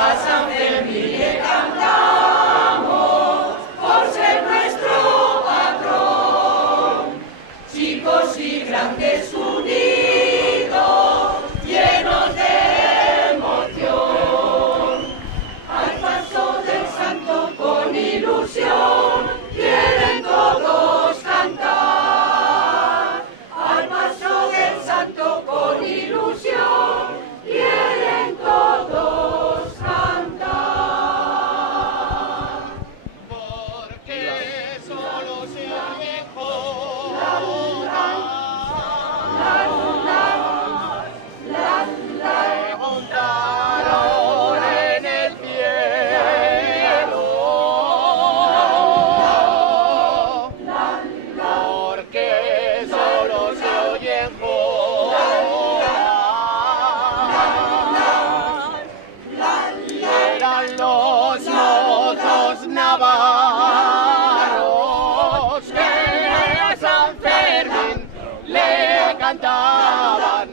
A San Fermín le cantamos por ser nuestro patrón. Chicos y grandes unidos, llenos de emoción. Al paso del santo con ilusión, quieren todos cantar. Al paso del santo con ilusión, quieren todos cantar. Porque solo se oye joder. Preguntaron en el cielo. Porque solo se oye eran los mozos navarros que a San Fermín le cantaban,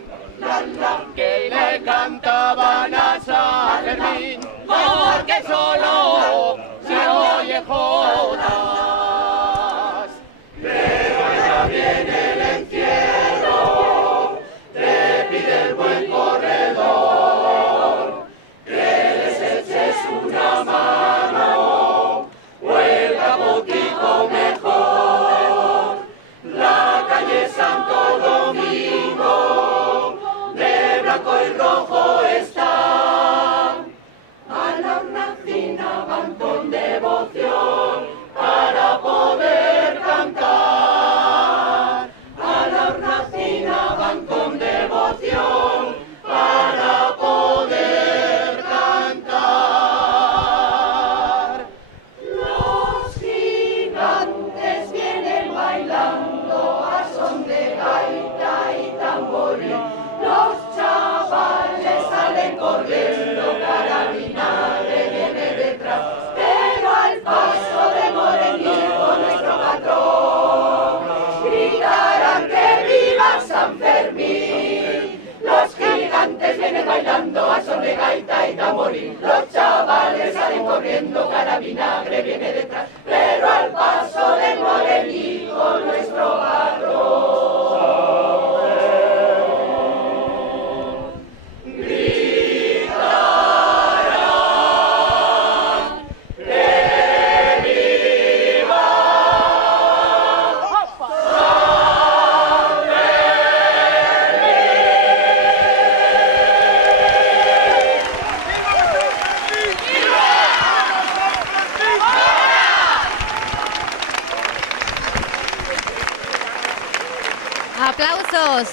que le cantaban a San Fermín, porque solo se oye jodas. Pero ya viene el encierro, te pide el buen corredor, que les eches una mano, vuelva poquito mejor. La calle Santo Domingo, de blanco y rojo está. A la hornacina van con devoción para poder cantar. A la hornacina van con devoción para poder cantar. Los gigantes vienen bailando a son de gaita y tamboril. Los chavales salen corriendo, carabinare viene detrás. Pero al paso de Moreniego, nuestro patrón, gritarán que viva San Fermín. Los gigantes vienen bailando a son de gaita y tamboril. Los chavales salen corriendo, carabinagre viene detrás. Pero al paso de Moreniego, nuestro patrón, gritarán que viva San ¡Aplausos!